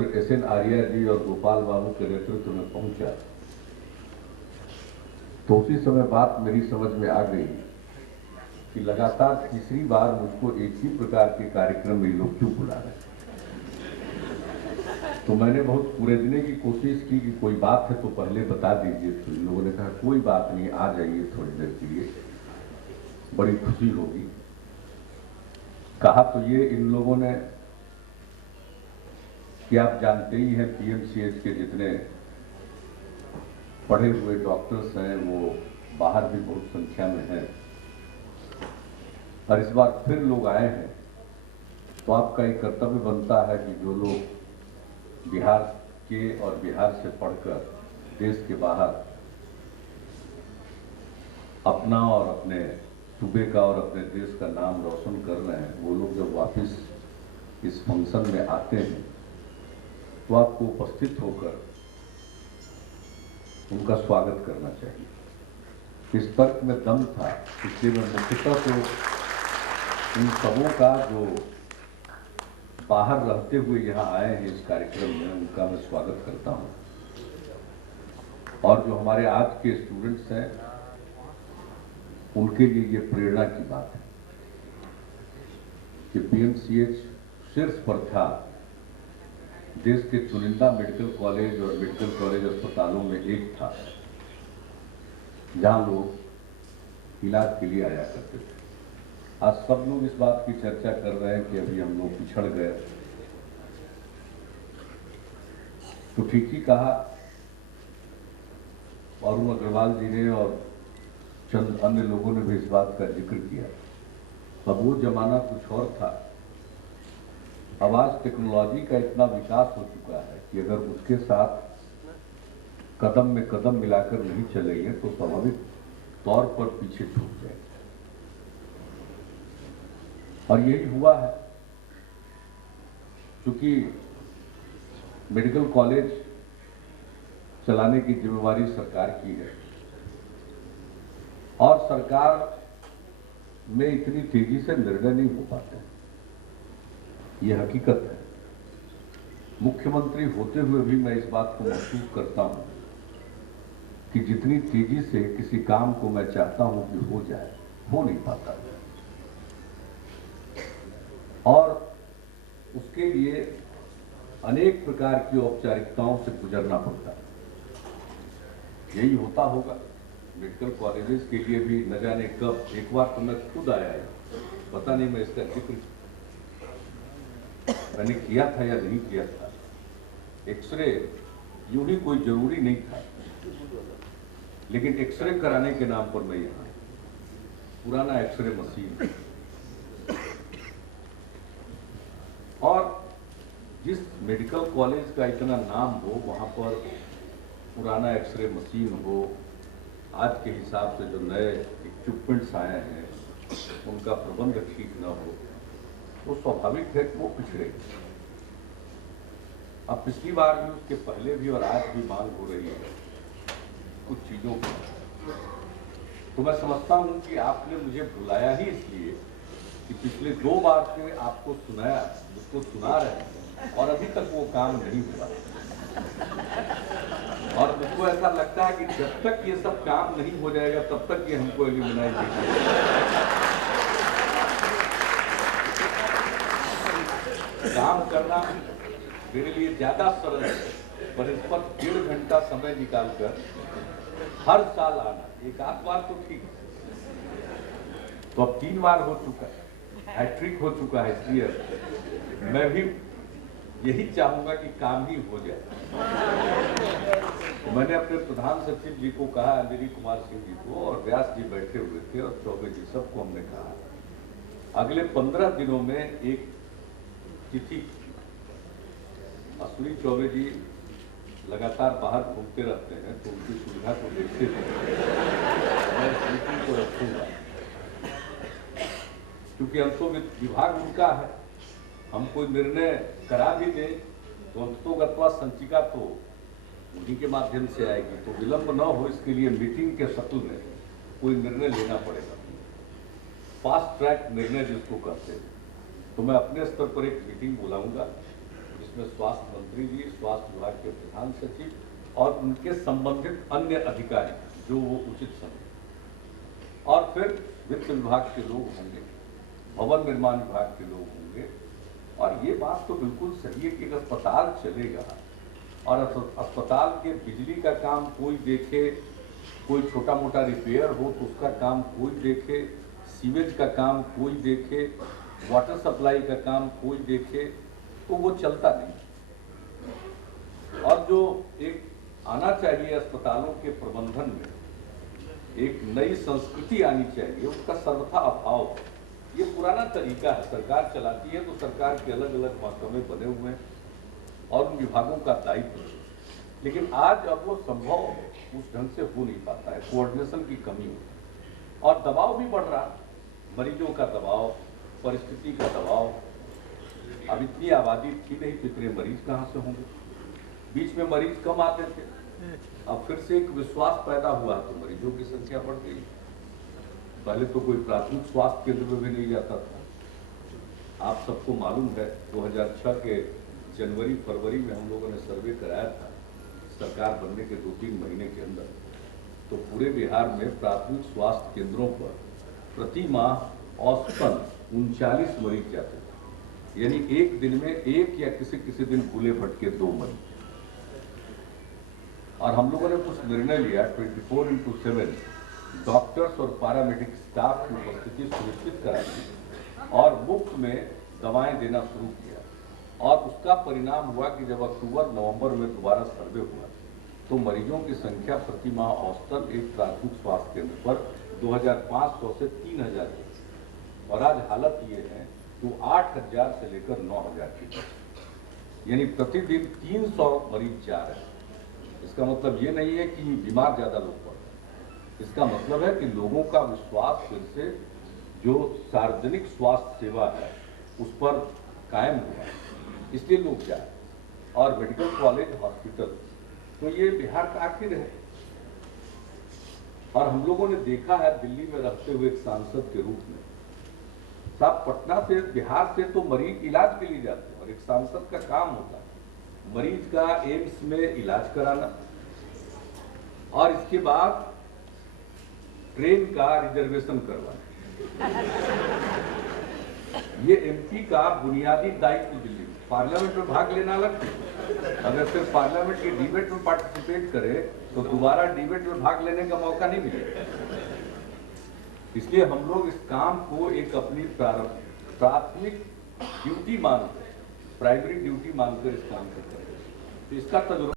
Doctor SN. Arya ji और गोपाल बाबू के नेतृत्व में पहुंचा, तो उसी समय बात मेरी समझ में आ गई कि लगातार तीसरी बार मुझको एक ही प्रकार के कार्यक्रम में लोग क्यों बुला रहे हैं। तो मैंने बहुत कुरेदने की कोशिश की कि कोई बात है तो पहले बता दीजिए। तो इन लोगों ने कहा कोई बात नहीं, आ जाइए थोड़ी देर के लिए, बड़ी खुशी होगी। कहा तो ये इन लोगों ने कि आप जानते ही हैं पीएमसीएच के जितने पढ़े हुए डॉक्टर्स हैं वो बाहर भी बहुत संख्या में हैं, और इस बार फिर लोग आए हैं, तो आपका एक कर्तव्य बनता है कि जो लोग बिहार के और बिहार से पढ़कर देश के बाहर अपना और अपने सूबे का और अपने देश का नाम रोशन कर रहे हैं, वो लोग जब वापस इस फंक्शन में आते हैं तो आपको उपस्थित होकर उनका स्वागत करना चाहिए। इस तर्क में दम था, इसलिए मैं मुख्यतः तो इन सबों का जो बाहर रहते हुए यहाँ आए हैं इस कार्यक्रम में, उनका मैं स्वागत करता हूँ। और जो हमारे आज के स्टूडेंट्स हैं उनके लिए ये प्रेरणा की बात है कि पीएमसीएच शीर्ष पर था, देश के चुनिंदा मेडिकल कॉलेज और मेडिकल कॉलेज अस्पतालों में एक था जहां लोग इलाज के लिए आया करते थे। आज सब लोग इस बात की चर्चा कर रहे हैं कि अभी हम लोग पिछड़ गए, तो ठीक ही कहा अरुण अग्रवाल जी ने और चंद अन्य लोगों ने भी इस बात का जिक्र किया। अब वो जमाना कुछ और था। अब आज टेक्नोलॉजी का इतना विकास हो चुका है कि अगर उसके साथ कदम में कदम मिलाकर नहीं चलेंगे तो स्वाभाविक तौर पर पीछे छूट जाएंगे। और यही हुआ है, क्योंकि मेडिकल कॉलेज चलाने की जिम्मेवारी सरकार की है और सरकार में इतनी तेजी से निर्णय नहीं हो पाते हैं, ये हकीकत है। मुख्यमंत्री होते हुए भी मैं इस बात को महसूस करता हूं कि जितनी तेजी से किसी काम को मैं चाहता हूं कि हो जाए, हो नहीं पाता है, और उसके लिए अनेक प्रकार की औपचारिकताओं से गुजरना पड़ता है। यही होता होगा मेडिकल कॉलेजेस के लिए भी, न जाने कब। एक बार तो मैं खुद आया, पता नहीं मैं इसका जिक्र मैंने किया था या नहीं किया था। एक्सरे यूं ही कोई जरूरी नहीं था, लेकिन एक्सरे कराने के नाम पर मैं यहाँ, पुराना एक्सरे मशीन, और जिस मेडिकल कॉलेज का इतना नाम हो वहाँ पर पुराना एक्सरे मशीन हो, आज के हिसाब से जो नए इक्विपमेंट्स आए हैं उनका प्रबंध ठीक न हो, तो स्वाभाविक है कि वो पिछड़े। अब पिछली बार भी, उसके पहले भी और आज भी मांग हो रही है कुछ चीजों की। तो मैं समझता हूं कि आपने मुझे बुलाया ही इसलिए कि पिछले 2 बार से आपको सुनाया, उसको सुना रहे हैं और अभी तक वो काम नहीं हुआ। और मुझको ऐसा लगता है कि जब तक ये सब काम नहीं हो जाएगा तब तक ये हमको एल्यूमिनाई देगा। काम करना मेरे लिए ज्यादा सरल है, पर इस पर 1.5 घंटा समय निकालकर हर साल आना, एक आध बार तो ठीक है, तो अब 3 बार हो चुका है, हैट्रिक हो चुका है, इसलिए मैं भी यही चाहूंगा कि काम ही हो जाए। तो मैंने अपने प्रधान सचिव जी को कहा, अंजलि कुमार सिंह जी को, और व्यास जी बैठे हुए थे और चौबे जी, सबको हमने कहा अगले 15 दिनों में एक चिट्ठी। अश्विनी चौबे जी लगातार बाहर घूमते रहते हैं तो उनकी सुविधा को देखते हुए मैं इस मीटिंग को रखूंगा, क्योंकि अंततः विभाग उनका है। हम कोई निर्णय करा भी दें तो अंततोगत्वा संचिका तो उन्हीं के माध्यम से आएगी, तो विलंब न हो इसके लिए मीटिंग के शक्ल में कोई निर्णय लेना पड़ेगा, फास्ट ट्रैक निर्णय जिसको कहते हैं। तो मैं अपने स्तर पर एक मीटिंग बुलाऊंगा जिसमें स्वास्थ्य मंत्री जी, स्वास्थ्य विभाग के प्रधान सचिव और उनके संबंधित अन्य अधिकारी जो वो उचित समझे, और फिर वित्त विभाग के लोग होंगे, भवन निर्माण विभाग के लोग होंगे। और ये बात तो बिल्कुल सही है कि अगर अस्पताल चलेगा और अस्पताल के बिजली का काम कोई देखे, कोई छोटा मोटा रिपेयर हो तो उसका काम कोई देखे, सीवेज का काम कोई देखे, वाटर सप्लाई का काम कोई देखे, तो वो चलता नहीं। और जो एक आना चाहिए अस्पतालों के प्रबंधन में, एक नई संस्कृति आनी चाहिए, उसका सर्वथा अभाव है। ये पुराना तरीका है, सरकार चलाती है तो सरकार के अलग अलग महकमे बने हुए हैं और उन विभागों का दायित्व है, लेकिन आज अब वो संभव उस ढंग से हो नहीं पाता है, कोऑर्डिनेशन की कमी होती है और दबाव भी बढ़ रहा, मरीजों का दबाव, परिस्थिति का दबाव। अब इतनी आबादी थी नहीं तो इतने मरीज कहाँ से होंगे, बीच में मरीज कम आते थे, अब फिर से एक विश्वास पैदा हुआ तो मरीजों की संख्या बढ़ गई। पहले तो कोई प्राथमिक स्वास्थ्य केंद्र में भी नहीं जाता था। आप सबको मालूम है 2006 के जनवरी फरवरी में हम लोगों ने सर्वे कराया था सरकार बनने के 2-3 महीने के अंदर, तो पूरे बिहार में प्राथमिक स्वास्थ्य केंद्रों पर प्रति माह औसतन 39 मरीज जाते थे, यानी एक दिन में एक या किसी दिन भूले भटके 2 मरीज। और हम लोगों ने कुछ निर्णय लिया, 24/7 डॉक्टर्स और पैरामेडिक स्टाफ की उपस्थिति सुनिश्चित कराई और मुफ्त में दवाएं देना शुरू किया। और उसका परिणाम हुआ कि जब अक्टूबर नवंबर में दोबारा सर्वे हुआ तो मरीजों की संख्या प्रति माह औसतन एक प्राथमिक स्वास्थ्य केंद्र पर 2500 से 3000 थी और आज हालत ये है तो 8000 से लेकर 9000 की, यानी प्रतिदिन 300 मरीज जा रहे हैं। इसका मतलब ये नहीं है कि बीमार ज्यादा लोग पड़ रहे, इसका मतलब है कि लोगों का विश्वास फिर से जो सार्वजनिक स्वास्थ्य सेवा है उस पर कायम हुआ, इसलिए लोग जाए। और मेडिकल कॉलेज हॉस्पिटल तो ये बिहार का आखिर है। और हम लोगों ने देखा है दिल्ली में रहते हुए एक सांसद के रूप में, साहब पटना से बिहार से तो मरीज इलाज के लिए जाते हैं और एक सांसद का काम होता है मरीज का एम्स में इलाज कराना और इसके बाद ट्रेन का रिजर्वेशन करवाना। ये एमपी का बुनियादी दायित्व दिल्ली में। पार्लियामेंट में भाग लेना अलग थी, अगर सिर्फ पार्लियामेंट के डिबेट में पार्टिसिपेट करे तो दोबारा डिबेट में भाग लेने का मौका नहीं मिलेगा। इसलिए हम लोग इस काम को एक अपनी प्राथमिक ड्यूटी मानकर, प्राइमरी ड्यूटी मानकर इस काम को करें। तो इसका तजुर्बा